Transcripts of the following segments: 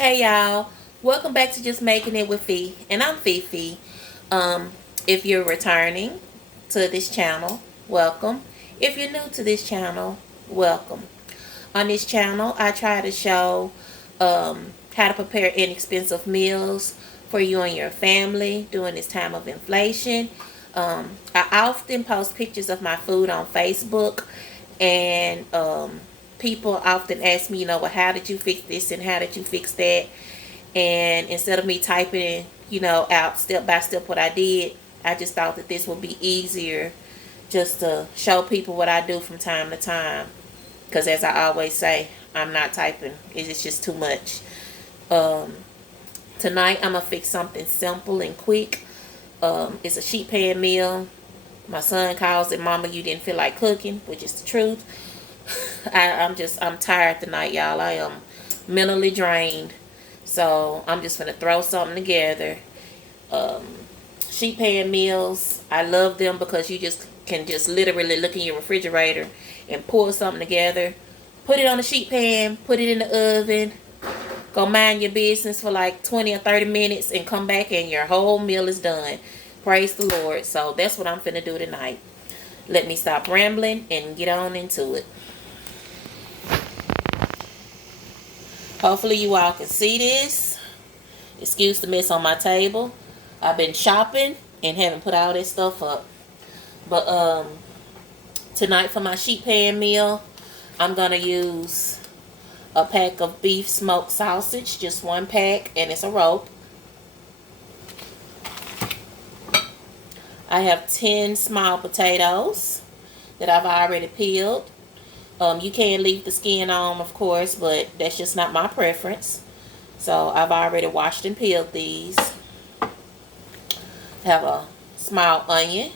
Hey y'all, welcome back to Just Making It with Fee, and I'm Fifi. Um, if you're returning to this channel, welcome. If you're new to this channel, welcome. On this channel, I try to show how to prepare inexpensive meals for you and your family during this time of inflation. I often post pictures of my food on Facebook, and people often ask me, well, how did you fix this and how did you fix that? And instead of me typing, out step by step what I did, I just thought that this would be easier just to show people what I do from time to time. Because as I always say, I'm not typing. It's just too much. Um, Tonight, I'm going to fix something simple and quick. It's a sheet pan meal. My son calls it, Mama, you didn't feel like cooking, which is the truth. I'm tired tonight, y'all. I am mentally drained. So I'm just gonna throw something together. Um, Sheet pan meals, I love them because you just can just literally look in your refrigerator and pour something together. Put it on a sheet pan, put it in the oven, go mind your business for like 20 or 30 minutes and come back and your whole meal is done. Praise the Lord. So that's what I'm finna do tonight. Let me stop rambling and get on into it. Hopefully you all can see this. Excuse the mess on my table. I've been shopping and haven't put all this stuff up. But tonight for my sheet pan meal, I'm gonna use a pack of beef smoked sausage, just one pack, and it's a rope. I have 10 small potatoes that I've already peeled. You can leave the skin on, of course, but that's just not my preference. So I've already washed and peeled these. Have a small onion.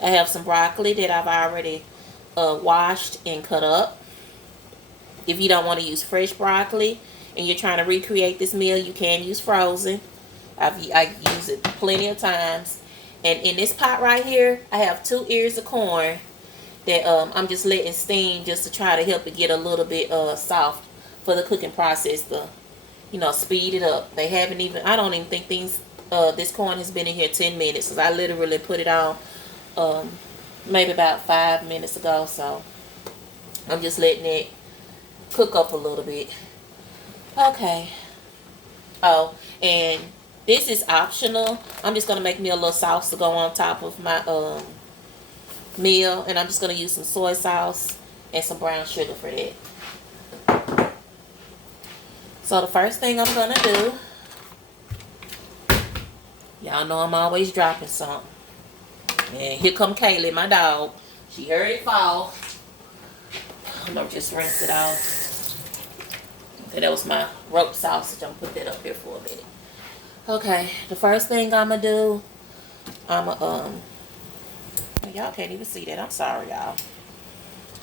I have some broccoli that I've already washed and cut up. If you don't want to use fresh broccoli and you're trying to recreate this meal, you can use frozen. I use it plenty of times. And in this pot right here, I have 2 ears of corn that I'm just letting steam just to try to help it get a little bit soft for the cooking process to, speed it up. They haven't even, I don't even think this corn has been in here 10 minutes because I literally put it on maybe about 5 minutes ago. So I'm just letting it cook up a little bit. Okay. Oh, and this is optional. I'm just going to make me a little sauce to go on top of my meal. And I'm just going to use some soy sauce and some brown sugar for that. So the first thing I'm going to do, y'all know I'm always dropping something. And here come Kaylee, my dog. She heard it fall. I'm going to just rinse it off. Okay, that was my rope sausage. I'm going to put that up here for a minute. Okay, the first thing I'm going to do, y'all can't even see that. I'm sorry, y'all.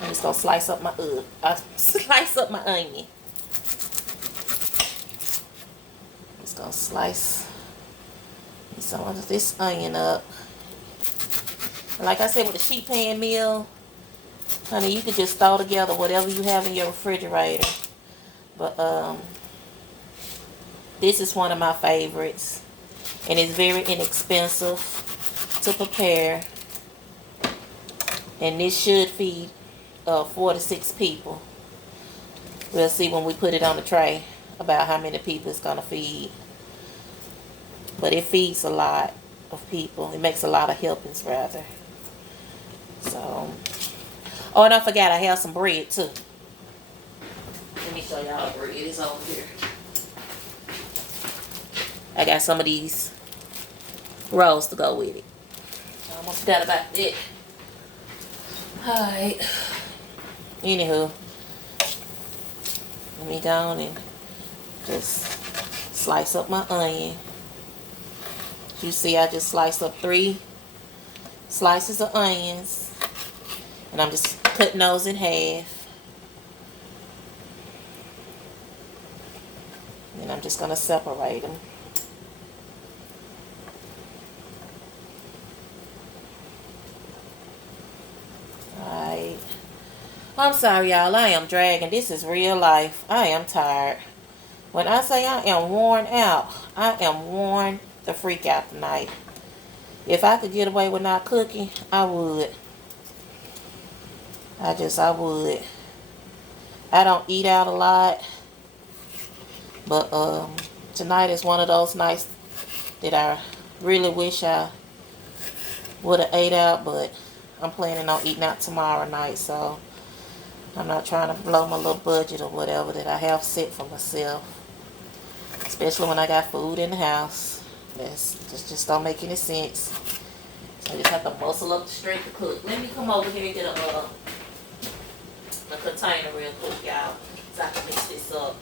I'm just going to slice up my onion. Just going to slice some of this onion up. Like I said, with the sheet pan meal, honey, you can just throw together whatever you have in your refrigerator. But this is one of my favorites, and it's very inexpensive to prepare. And this should feed 4 to 6 people. We'll see when we put it on the tray about how many people it's gonna feed. But it feeds a lot of people. It makes a lot of helpings, rather. So, oh, and I forgot I have some bread too. Let me show y'all the bread. It's over here. I got some of these rolls to go with it. I almost forgot about that. Alright. Anywho, let me go on and just slice up my onion. You see, I just sliced up 3 slices of onions. And I'm just cutting those in half. And I'm just going to separate them. Alright. I'm sorry, y'all. I am dragging. This is real life. I am tired. When I say I am worn out, I am worn the freak out tonight. If I could get away with not cooking, I would. I would. I don't eat out a lot, but tonight is one of those nights that I really wish I would have ate out, but I'm planning on eating out tomorrow night, so I'm not trying to blow my little budget or whatever that I have set for myself, especially when I got food in the house. Just don't make any sense. So I just have to bustle up the strength to cook. Let me come over here and get a container real quick, y'all, so I can mix this up.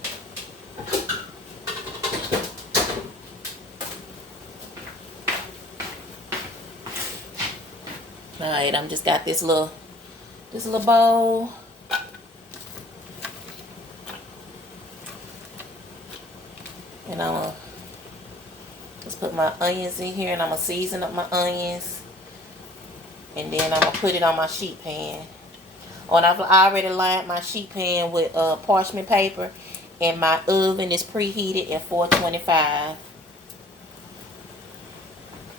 Alright, I'm just got this little bowl. And I'm gonna just put my onions in here, and I'm gonna season up my onions. And then I'm gonna put it on my sheet pan. Oh, and I've already lined my sheet pan with parchment paper, and my oven is preheated at 425.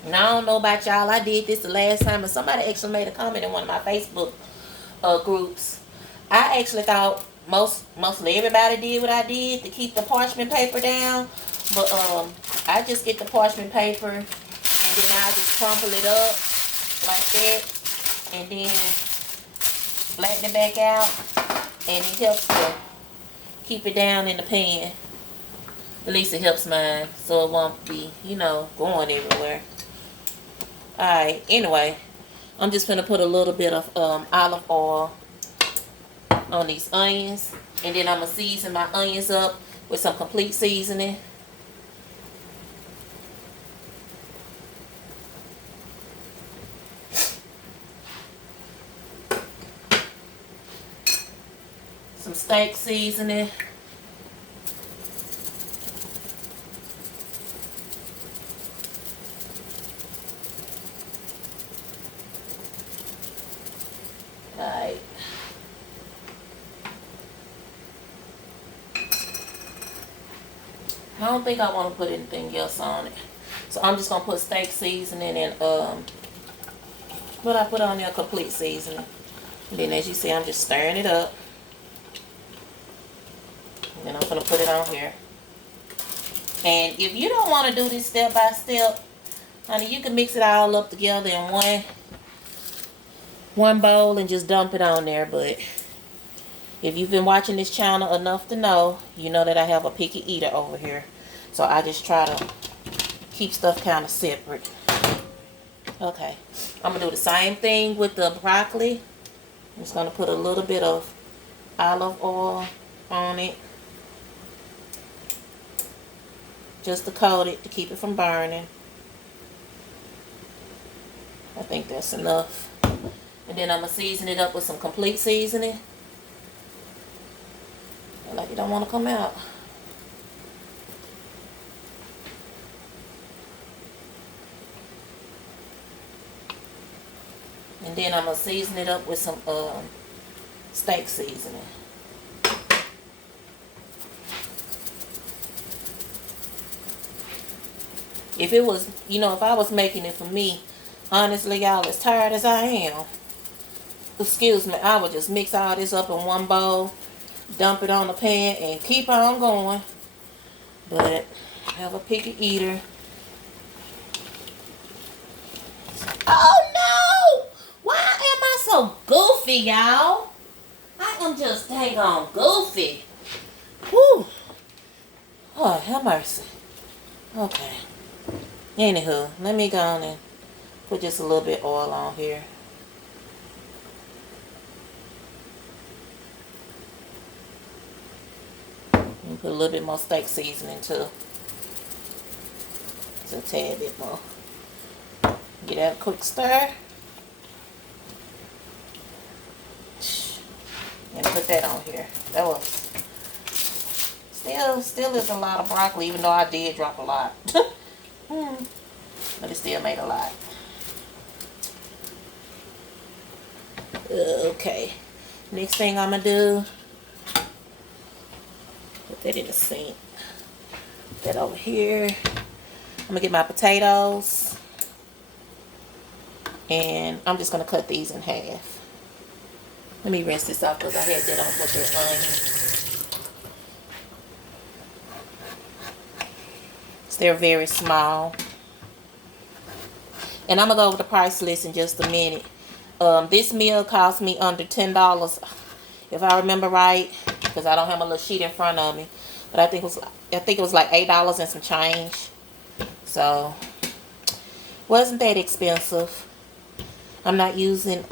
Now, I don't know about y'all. I did this the last time, and somebody actually made a comment in one of my Facebook groups. I actually thought mostly everybody did what I did to keep the parchment paper down, but I just get the parchment paper, and then I just crumple it up like that, and then flatten it back out, and it helps to keep it down in the pan. At least it helps mine, so it won't be, going everywhere. Alright, anyway, I'm just going to put a little bit of olive oil on these onions, and then I'm going to season my onions up with some complete seasoning. Some steak seasoning. Alright. I don't think I want to put anything else on it. So I'm just going to put steak seasoning and what I put on there, complete seasoning. And then as you see, I'm just stirring it up. And then I'm going to put it on here. And if you don't want to do this step by step, honey, you can mix it all up together in one bowl and just dump it on there. But if you've been watching this channel enough to know, you know that I have a picky eater over here. So I just try to keep stuff kind of separate. Okay. I'm going to do the same thing with the broccoli. I'm just going to put a little bit of olive oil on it, just to coat it, to keep it from burning. I think that's enough. And then I'm going to season it up with some complete seasoning. Like it don't want to come out. And then I'm going to season it up with some steak seasoning. If it was, if I was making it for me, honestly, y'all, as tired as I am, excuse me, I would just mix all this up in one bowl, dump it on the pan, and keep on going. But I have a picky eater. Oh no! Why am I so goofy, y'all? I am just dang on goofy. Whew. Oh, have mercy. Okay. Anywho, let me go on and put just a little bit oil on here. And put a little bit more steak seasoning too. Just a tad bit more. Get that a quick stir. And put that on here. That was still is a lot of broccoli, even though I did drop a lot. But it still made a lot. Okay. Next thing I'm going to do, put that in the sink. Put that over here. I'm going to get my potatoes. And I'm just going to cut these in half. Let me rinse this off because I had that on with the onion. They're very small. And I'm going to go over the price list in just a minute. This meal cost me under $10, if I remember right, because I don't have my little sheet in front of me. But I think it was like $8 and some change. So wasn't that expensive. I'm not using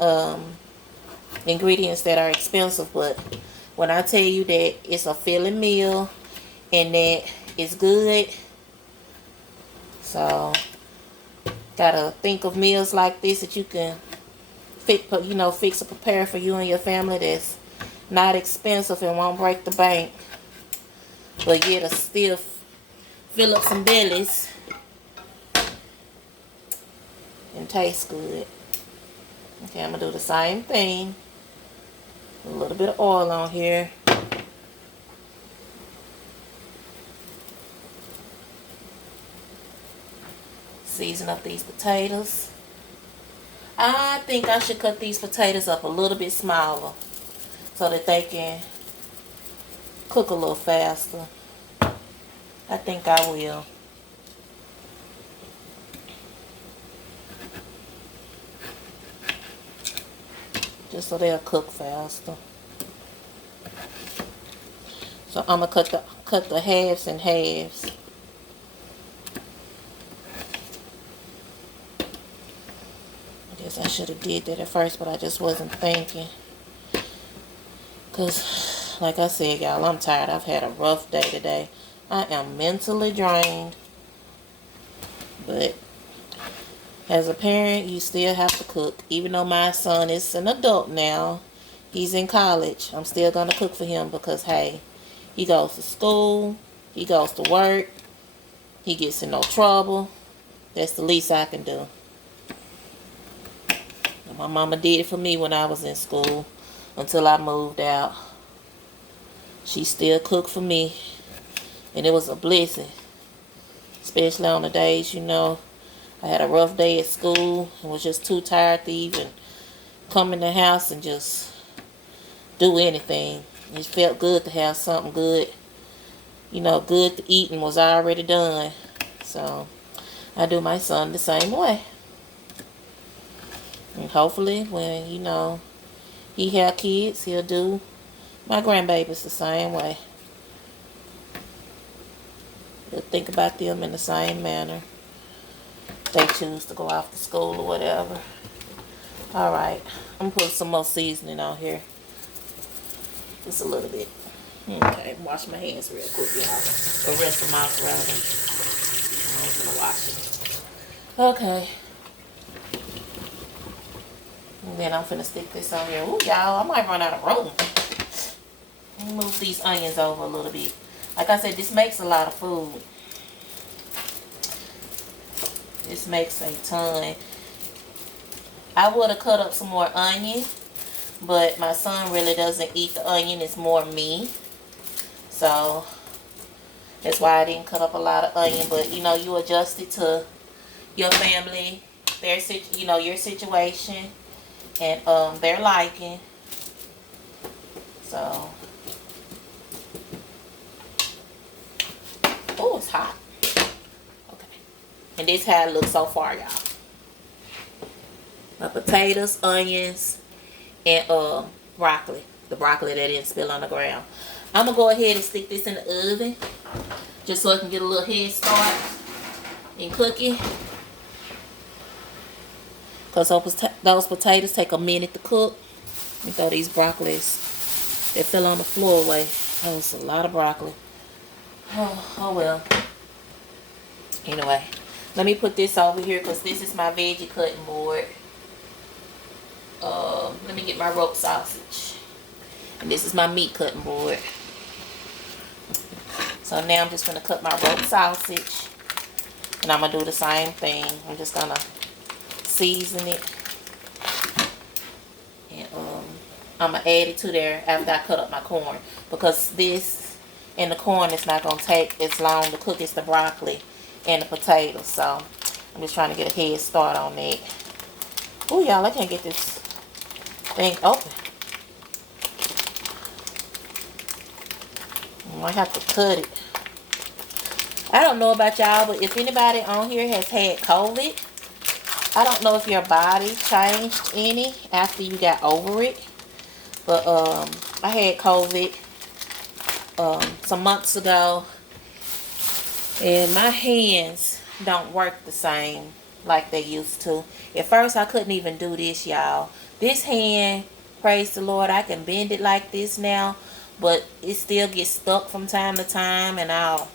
ingredients that are expensive, but when I tell you that it's a filling meal and that it's good, so gotta think of meals like this that you can fix or prepare for you and your family that's not expensive and won't break the bank, but yet it'll still fill up some bellies and taste good. Okay, I'm gonna do the same thing. A little bit of oil on here. Season up these potatoes. I think I should cut these potatoes up a little bit smaller so that they can cook a little faster. I think I will. Just so they'll cook faster. So I'm gonna cut the halves in halves. I guess I should have did that at first, but I just wasn't thinking. Cause like I said, y'all, I'm tired. I've had a rough day today. I am mentally drained. But as a parent, you still have to cook. Even though my son is an adult now, he's in college, I'm still going to cook for him because, hey, he goes to school, he goes to work, he gets in no trouble. That's the least I can do. And my mama did it for me when I was in school until I moved out. She still cooked for me, and it was a blessing. Especially on the days, I had a rough day at school and was just too tired to even come in the house and just do anything. It felt good to have something good, good to eat and was already done. So I do my son the same way. And hopefully when, he have kids, he'll do my grandbabies the same way. He'll think about them in the same manner. They choose to go off to school or whatever. Alright, I'm going to put some more seasoning on here. Just a little bit. Okay, wash my hands real quick, y'all. The rest of my macaroni. I'm going to wash it. Okay. And then I'm finna stick this on here. Ooh, y'all, I might run out of room. Let me move these onions over a little bit. Like I said, this makes a lot of food. This makes a ton. I would have cut up some more onion, but my son really doesn't eat the onion. It's more me. So that's why I didn't cut up a lot of onion. But you adjust it to your family, your situation, and their liking. So, oh, it's hot. And this is how it looks so far, y'all. My potatoes, onions, and broccoli. The broccoli that didn't spill on the ground. I'm going to go ahead and stick this in the oven. Just so I can get a little head start in cooking. Because those potatoes take a minute to cook. Let me throw these broccolis that fell on the floor away. That was a lot of broccoli. Oh well. Anyway. Let me put this over here because this is my veggie cutting board. Let me get my rope sausage. And this is my meat cutting board. So now I'm just going to cut my rope sausage. And I'm going to do the same thing. I'm just going to season it. And I'm going to add it to there after I cut up my corn. Because this and the corn is not going to take as long to cook as the broccoli and the potatoes. So I'm just trying to get a head start on that. Oh, y'all, I can't get this thing open. I might have to cut it. I don't know about y'all, but if anybody on here has had COVID, I don't know if your body changed any after you got over it. But I had COVID some months ago, and my hands don't work the same like they used to. At first, I couldn't even do this, y'all. This hand, praise the Lord, I can bend it like this now, but it still gets stuck from time to time, and I'll,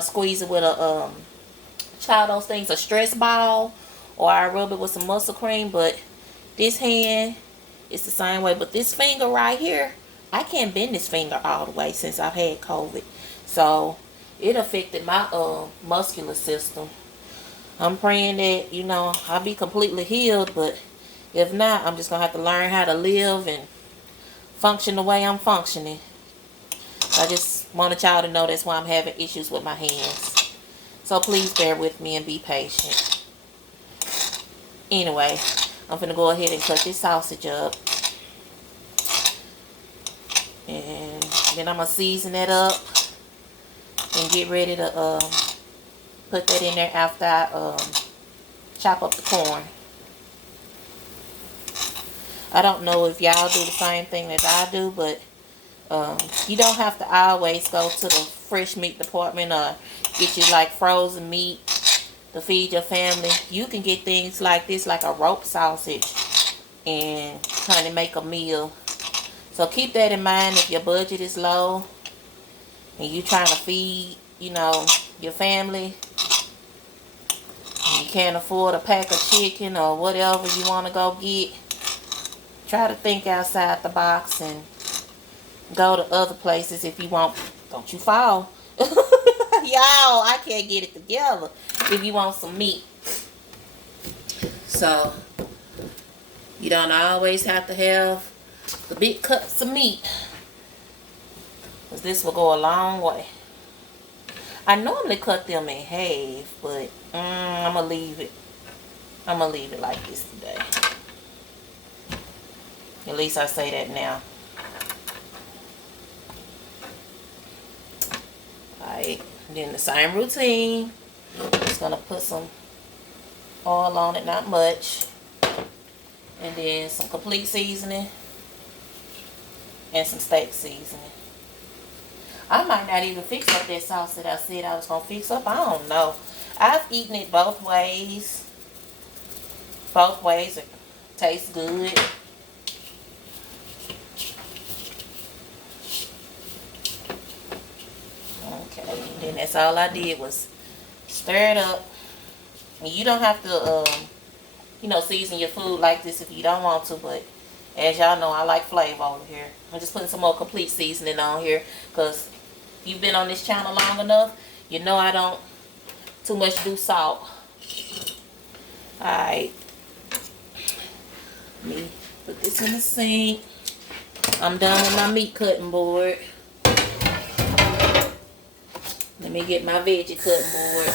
squeeze it with a try those things, a stress ball, or I rub it with some muscle cream. But this hand, it's the same way. But this finger right here, I can't bend this finger all the way since I've had COVID. So it affected my muscular system. I'm praying that, I'll be completely healed, but if not, I'm just going to have to learn how to live and function the way I'm functioning. I just wanted y'all to know that's why I'm having issues with my hands. So please bear with me and be patient. Anyway, I'm going to go ahead and cut this sausage up. And then I'm going to season it up and get ready to put that in there after I chop up the corn. I don't know if y'all do the same thing that I do, but you don't have to always go to the fresh meat department or get you like frozen meat to feed your family. You can get things like this, like a rope sausage, and kind of make a meal. So keep that in mind if your budget is low and you trying to feed, your family. And you can't afford a pack of chicken or whatever you want to go get. Try to think outside the box and go to other places if you want. Don't you fall. Y'all, I can't get it together if you want some meat. So, you don't always have to have the big cups of meat, because this will go a long way. I normally cut them in half, but I'm going to leave it. I'm going to leave it like this today. At least I say that now. Alright, then the same routine. Just gonna put some oil on it, not much. And then some complete seasoning. And some steak seasoning. I might not even fix up that sauce that I said I was gonna fix up. I don't know. I've eaten it both ways. Both ways it tastes good. Okay, and then that's all I did was stir it up. And you don't have to, season your food like this if you don't want to, but as y'all know, I like flavor over here. I'm just putting some more complete seasoning on here, because if you've been on this channel long enough, you know I don't too much do salt. Alright. Let me put this in the sink. I'm done with my meat cutting board. Let me get my veggie cutting board.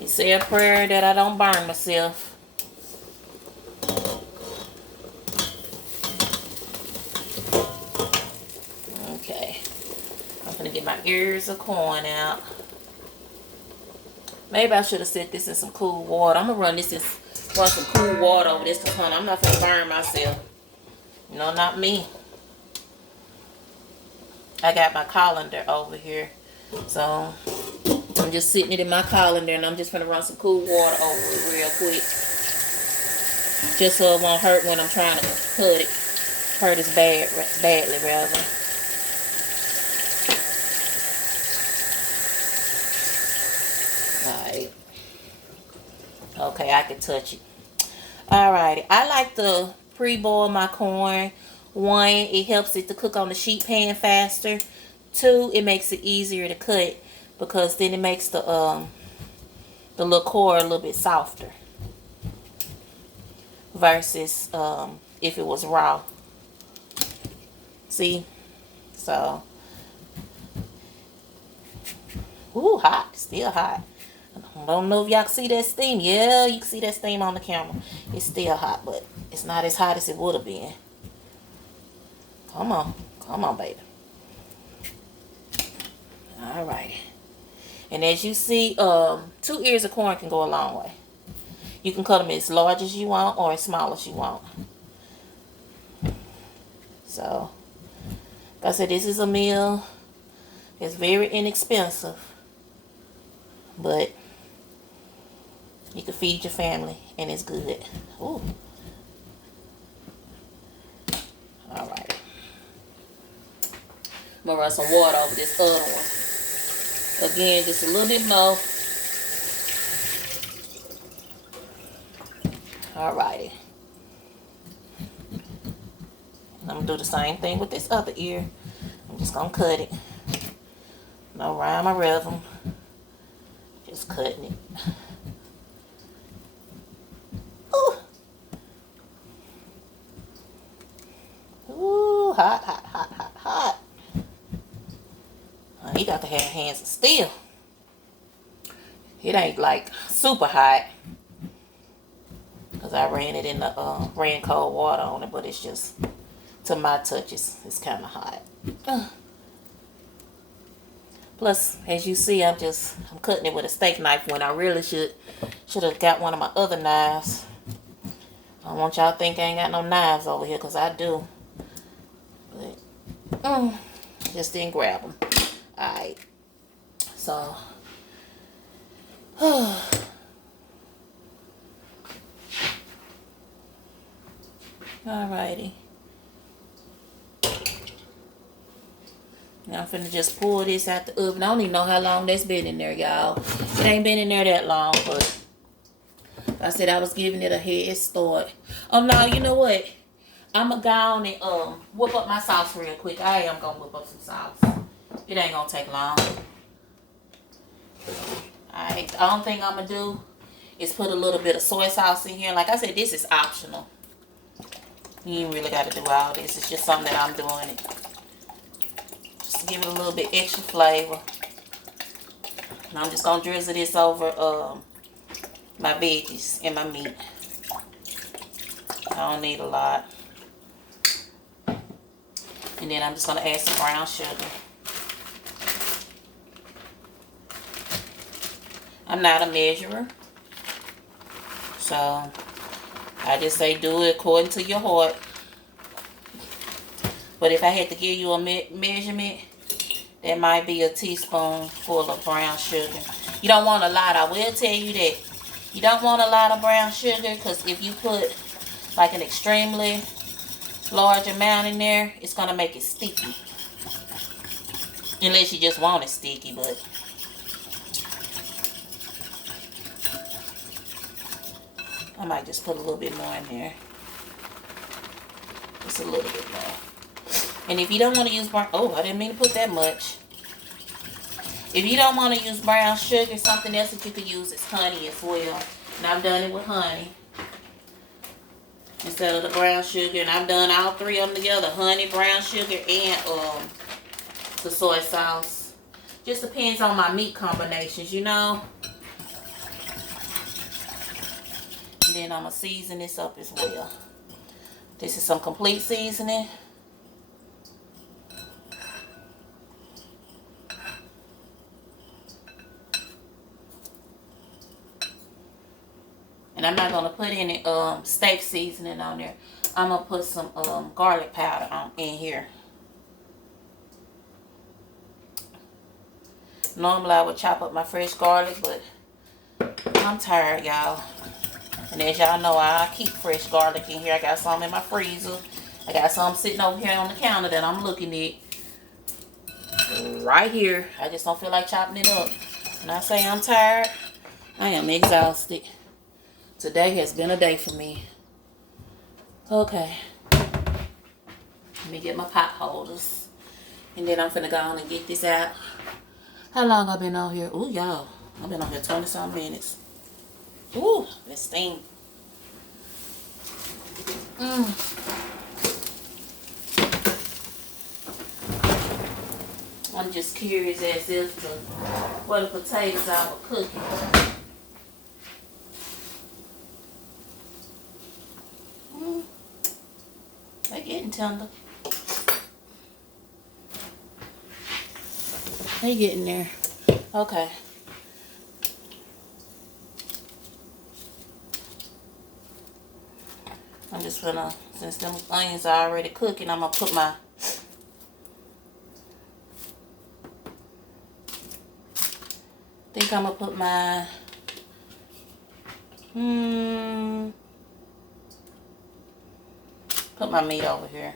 You say a prayer that I don't burn myself. Okay. I'm gonna get my ears of corn out. Maybe I should have set this in some cool water. I'm gonna run some cool water over this, because honey, I'm not gonna burn myself. No, not me. I got my colander over here, so I'm just sitting it in my colander, and I'm just gonna run some cool water over it real quick, just so it won't hurt when I'm trying to cut it. Hurt as badly rather. Alright. Okay, I can touch it. Alrighty. I like to pre-boil my corn. 1, it helps it to cook on the sheet pan faster. 2, it makes it easier to cut, because then it makes the little core a little bit softer. versus if it was raw. See? So, ooh, hot. Still hot. I don't know if y'all can see that steam. Yeah, you can see that steam on the camera. It's still hot, but it's not as hot as it would have been. Come on. Come on, baby. Alright. And as you see, 2 ears of corn can go a long way. You can cut them as large as you want or as small as you want. So, like I said, this is a meal. It's very inexpensive. But you can feed your family and it's good. Ooh. Alright. I'm going to run some water over this other one. Again, just a little bit more. Alrighty. I'm going to do the same thing with this other ear. I'm just going to cut it. No rhyme or rhythm. Just cutting it. Ooh. Ooh, hot, hot, hot, hot, hot. You got to have hands of steel. It ain't like super hot. Because I ran it in the, ran cold water on it, but it's just, to my touches, it's kind of hot. Plus, as you see, I'm cutting it with a steak knife when I really should have got one of my other knives. I don't want y'all to think I ain't got no knives over here, because I do. But, I just didn't grab them. Alright. So, alrighty. Now I'm finna just pull this out the oven. I don't even know how long that's been in there, y'all. It ain't been in there that long, but I said I was giving it a head start. Oh no, you know what? I'm gonna go on and whip up my sauce real quick. I am gonna whip up some sauce. It ain't gonna take long. Alright, the only thing I'm gonna do is put a little bit of soy sauce in here. Like I said, this is optional. You ain't really gotta do all this. It's just something that I'm doing it. Give it a little bit extra flavor. And I'm just gonna drizzle this over my veggies and my meat. I don't need a lot. And then I'm just gonna add some brown sugar. I'm not a measurer, so I just say do it according to your heart. But if I had to give you a measurement, that might be a teaspoon full of brown sugar. You don't want a lot. I will tell you that. You don't want a lot of brown sugar, because if you put like an extremely large amount in there, it's going to make it sticky. Unless you just want it sticky, but I might just put a little bit more in there. Just a little bit more. And if you don't want to use brown, oh, I didn't mean to put that much. If you don't want to use brown sugar, something else that you could use is honey as well. And I've done it with honey instead of the brown sugar. And I've done all three of them together: honey, brown sugar, and the soy sauce. Just depends on my meat combinations, you know. And then I'm gonna season this up as well. This is some complete seasoning. And I'm not going to put any steak seasoning on there. I'm going to put some garlic powder in here. Normally I would chop up my fresh garlic, but I'm tired, y'all. And as y'all know, I keep fresh garlic in here. I got some in my freezer. I got some sitting over here on the counter that I'm looking at. Right here. I just don't feel like chopping it up. When I say I'm tired, I am exhausted. Today has been a day for me. Okay. Let me get my pot holders. And then I'm finna go on and get this out. How long I been on here? Ooh, y'all. I've been on here 20-some minutes. Ooh, let's steam. I'm just curious as if to what the potatoes I were cooking. They're getting tender. They getting there. Okay. I'm just gonna, since them onions are already cooking, I'm gonna put my put my meat over here.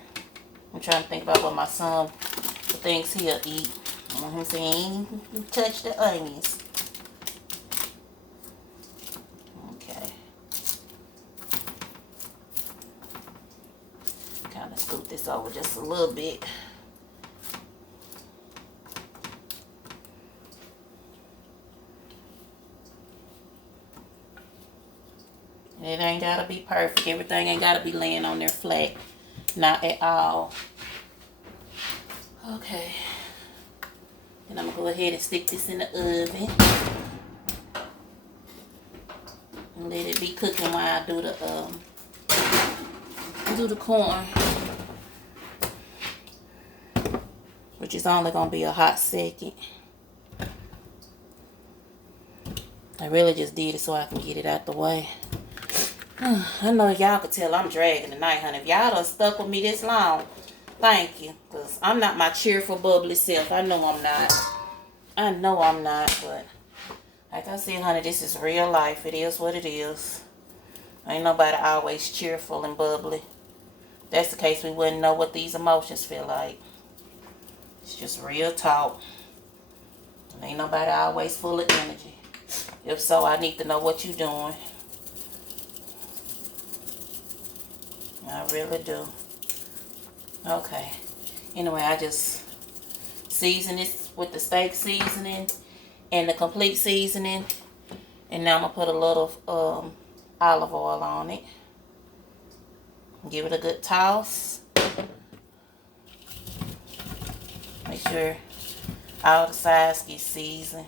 I'm trying to think about what my son, the things he'll eat. So he ain't touch the onions. Okay. Kind of scoot this over just a little bit. It ain't gotta be perfect. Everything ain't gotta be laying on there flat. Not at all. Okay. And I'm gonna go ahead and stick this in the oven. And let it be cooking while I do the corn. Which is only gonna be a hot second. I really just did it so I can get it out the way. I know y'all could tell I'm dragging tonight, honey. If y'all done stuck with me this long, thank you. Because I'm not my cheerful, bubbly self. I know I'm not. But like I said, honey, this is real life. It is what it is. Ain't nobody always cheerful and bubbly. If that's the case, we wouldn't know what these emotions feel like. It's just real talk. And ain't nobody always full of energy. If so, I need to know what you're doing. I really do. Okay. Anyway, I just season this with the steak seasoning and the complete seasoning. And now I'm going to put a little olive oil on it. Give it a good toss. Make sure all the sides get seasoned.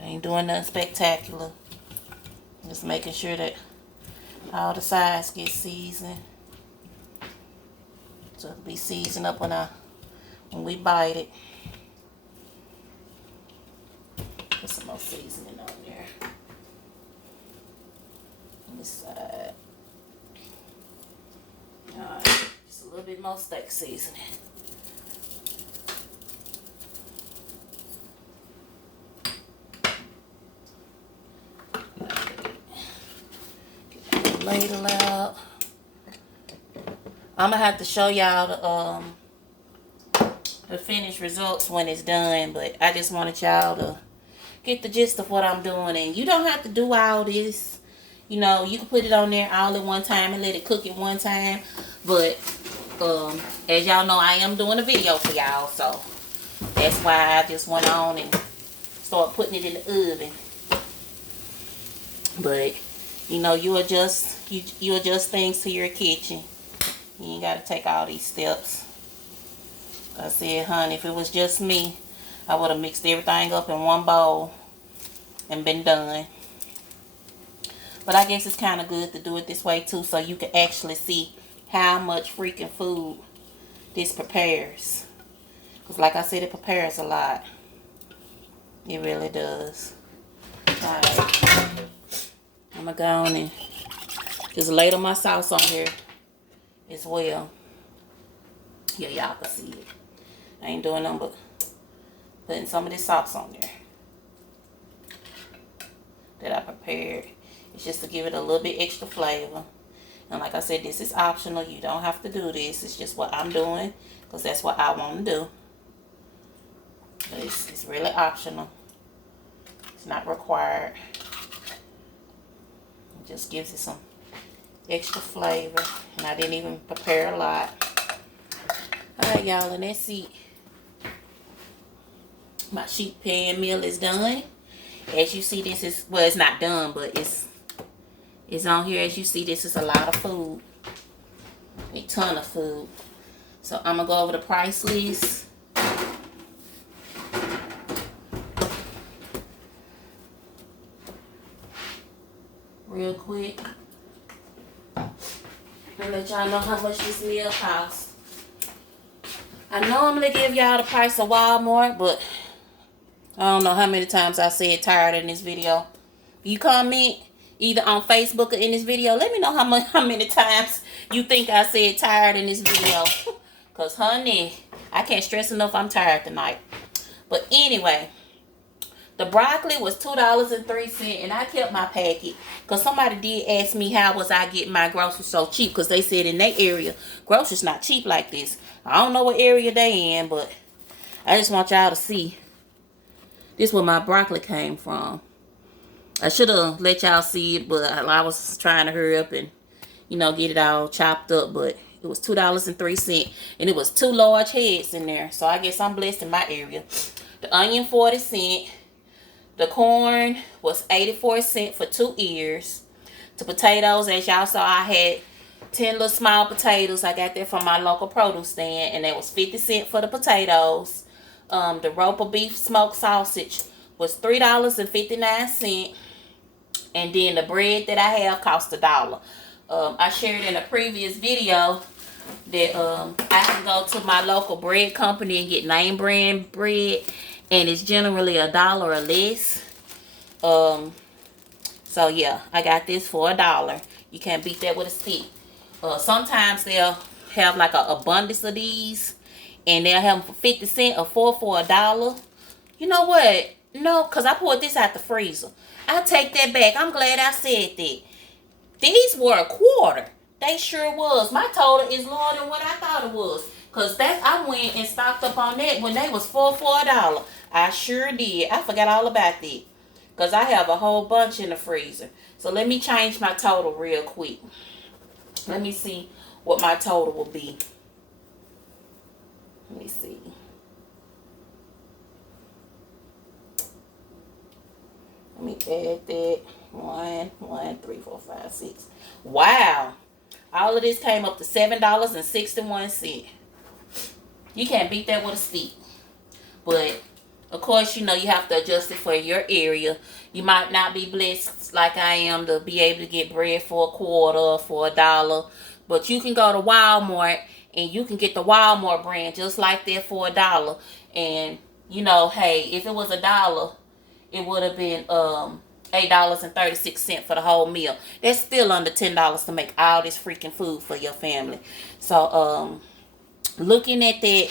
I ain't doing nothing spectacular. Just making sure that all the sides get seasoned. So it'll be seasoned up when we bite it. Put some more seasoning on there. On this side. Alright, just a little bit more steak seasoning. Get the ladle out. I'm gonna have to show y'all the finished results when it's done, but I just wanted y'all to get the gist of what I'm doing. And you don't have to do all this. You know, you can put it on there all at one time and let it cook at one time. But as y'all know, I am doing a video for y'all, so that's why I just went on and started putting it in the oven. But you know, you adjust things to your kitchen. You ain't got to take all these steps. I said, honey, if it was just me, I would have mixed everything up in one bowl and been done. But I guess it's kind of good to do it this way too, so you can actually see how much freaking food this prepares. Because like I said, it prepares a lot. It really does. Alright. I'm going to go on and just ladle my sauce on here as well. Yeah, y'all can see it. I ain't doing nothing but putting some of this sauce on there that I prepared. It's just to give it a little bit extra flavor. And like I said, this is optional. You don't have to do this. It's just what I'm doing because that's what I want to do. But it's really optional. It's not required. It just gives it some extra flavor. And I didn't even prepare a lot. Alright, y'all, and that's it. My sheet pan meal is done. As you see, this is, well, it's not done, but it's is on here. As you see, this is a lot of food. A ton of food. So I'm going to go over the price list. Real quick. And let y'all know how much this meal costs. I normally give y'all the price of Walmart, but I don't know how many times I said tired in this video. You comment either on Facebook or in this video. Let me know how many times you think I said tired in this video. Because, honey, I can't stress enough I'm tired tonight. But anyway, the broccoli was $2.03, and I kept my packet. Because somebody did ask me how was I getting my groceries so cheap. Because they said in their area, groceries not cheap like this. I don't know what area they in, but I just want y'all to see. This is where my broccoli came from. I should have let y'all see it, but I was trying to hurry up and, you know, get it all chopped up. But it was $2.03, and it was 2 large heads in there. So I guess I'm blessed in my area. The onion, 40 cents. The corn was 84 cents for 2 ears. The potatoes, as y'all saw, I had 10 little small potatoes. I got that from my local produce stand, and that was 50 cents for the potatoes. The roper beef smoked sausage was $3.59. And then the bread that I have cost $1. I shared in a previous video that I can go to my local bread company and get name brand bread, and it's generally $1 or less. So yeah, I got this for $1. You can't beat that with a stick. Sometimes they'll have like an abundance of these, and they'll have them for 50 cents or 4 for $1. You know what? No, because I pulled this out the freezer. I take that back. I'm glad I said that. These were $1. They sure was. My total is lower than what I thought it was. Because I went and stocked up on that when they was 4 for $1. I sure did. I forgot all about that. Because I have a whole bunch in the freezer. So let me change my total real quick. Let me see what my total will be. Let me see. Let me add that. 1, 3, 4, 5, 6. Wow. All of this came up to $7.61. You can't beat that with a stick. But, of course, you know, you have to adjust it for your area. You might not be blessed like I am to be able to get bread for $0.25, for $1. But you can go to Walmart and you can get the Walmart brand just like that for $1. And, you know, hey, if it was $1, it would have been $8.36 for the whole meal. That's still under $10 to make all this freaking food for your family. So, looking at that,